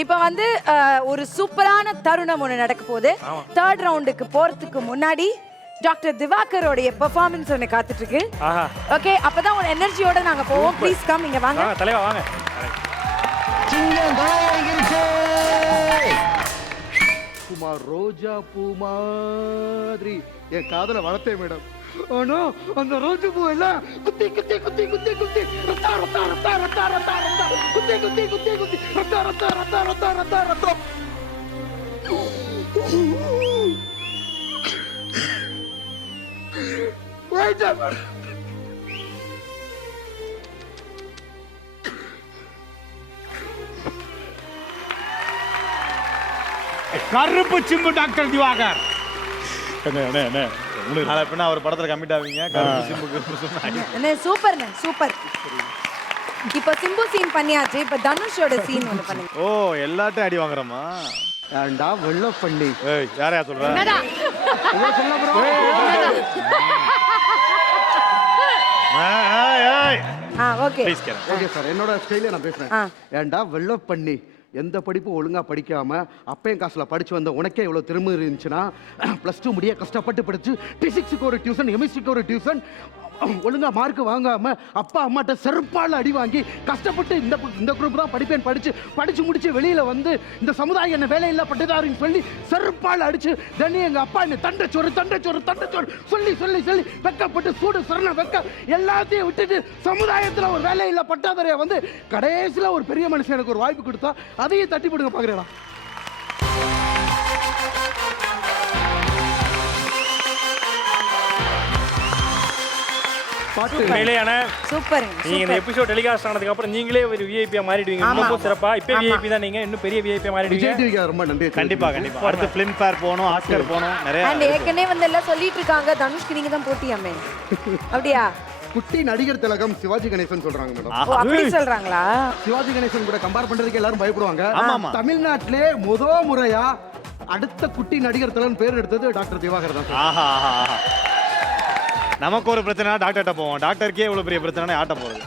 இப்ப வந்து ஒரு சூப்பரான தருணம் ஒண்ணு நடக்க போகுது. தேர்ட் ரவுண்டுக்கு போறதுக்கு முன்னாடி டாக்டர் திவாகரோட பெர்ஃபார்மன்ஸ் ஒன்னு காத்துட்டு இருக்கு. ஓகே, அப்பதான் ஒரு எனர்ஜியோட நாங்க போவோம். ப்ளீஸ் கம், இங்க வாங்க. தலைவா வாங்க. குமார் ரோஜா பூ மாதிரி என் காதல வளர்த்தேன் மேடம். ஆனா அந்த ரோஜா பூ எல்லாம் குத்தி குத்தி குத்தி குத்தி குத்தி ரத்தா ரத்தா ரத்தா ரத்தா ரத்தா ரத்தா குத்தி குத்தி குத்தி குத்தி ரத்தா ரத்தா ரத்தா ரத்தா ரத்தா ரத்தா. வைஜா கருப்பு சிம்பு டாக்டர் திவாகர். அவர் படத்துல கமிட் ஆவீங்க. சூப்பர்ண்ணே, சூப்பர். இப்ப சிம்பு சீன் பண்ணியாச்சு, இப்ப தனுஷோட சீன் ஒண்ணு பண்ணுங்க. ஓ, எல்லாத்தையும் அடி வாங்குறோமா? ஏண்டா வெள்ள பண்ணி. ஏய், யாரையா சொல்ற? என்னடா என்ன சொல்ல ப்ரோ? ஓகே ஓகே சார், என்னோட ஸ்டைல்ல நான் பேசுறேன். ஏண்டா வெள்ள பண்ணி, எந்த படிப்பும் ஒழுங்கா படிக்காம அப்பையும் காசுல படிச்சு வந்த உனக்கே இவ்வளவு திறமை இருந்துச்சுன்னா +2 முடிய கஷ்டப்பட்டு படிச்சு பிசிக்ஸுக்கு ஒரு டியூஷன், கெமிஸ்ட்ரிக்கு ஒரு டியூஷன், ஒழுங்கா மார்க் வாங்காம அப்பா அம்மாட்ட செருப்பால அடி வாங்கி கஷ்டப்பட்டு இந்த குரூப் தான் படிச்சு முடிச்சு வெளியில வந்து இந்த சமுதாயம் என்ன வேலையில்லா பட்டதாரின்னு சொல்லி செருப்பால அடிச்சு தண்ணி எங்க அப்பா என்ன தண்டச்சோறு சொல்லி சொல்லி சொல்லி வெக்கப்பட்டு சூடு சரண வெக்க எல்லாத்தையும் விட்டுட்டு சமுதாயத்துல ஒரு வேலையில்லா பட்டதாரியா வந்து கடைசியில ஒரு பெரிய மனுஷன் எனக்கு ஒரு வாய்ப்பு கொடுத்தா அதையும் தட்டி போடுங்க பாக்குறேன். சூப்பர். நீங்க இந்த எபிசோட் டெலிகாஸ்ட் ஆனதுக்கு அப்புறம் நீங்களே ஒரு விஐபியா மாறிடுவீங்க. ரொம்ப சிறப்பா. இப்போ விஐபி தான், நீங்க இன்னும் பெரிய விஐபியா மாறிடுவீங்க. ரொம்ப நன்றி. கண்டிப்பா கண்டிப்பா. அடுத்து ஃபிலிம் ஃபேர் போணும், ஆஸ்கர் போணும், நிறைய. அண்ட் ஏற்கனவே வந்து எல்லாம் சொல்லிட்டு இருக்காங்க தனுஷ்க்கு நீங்க தான் போட்டியாமே. அப்படியா? குட்டி நடிகர் திலகம் சிவாஜி கணேசன் சொல்றாங்க மேடம். ஓ, அப்படி சொல்றாங்களா? சிவாஜி கணேசன் கூட கம்பேர் பண்றதுக்கு எல்லாரும் பயப்படுவாங்க. ஆமாமா. தமிழ்நாட்டிலே முறையா அடுத்த குட்டி நடிகர் திலகம் பேர் எடுத்தது டாக்டர் திவாகர் தான். ஆஹா ஆஹா. நமக்கு ஒரு பிரச்சனை டாக்டர்கிட்ட போவோம். டாக்டருக்கே இவ்வளவு பெரிய பிரச்சனை ஆட்ட போறது.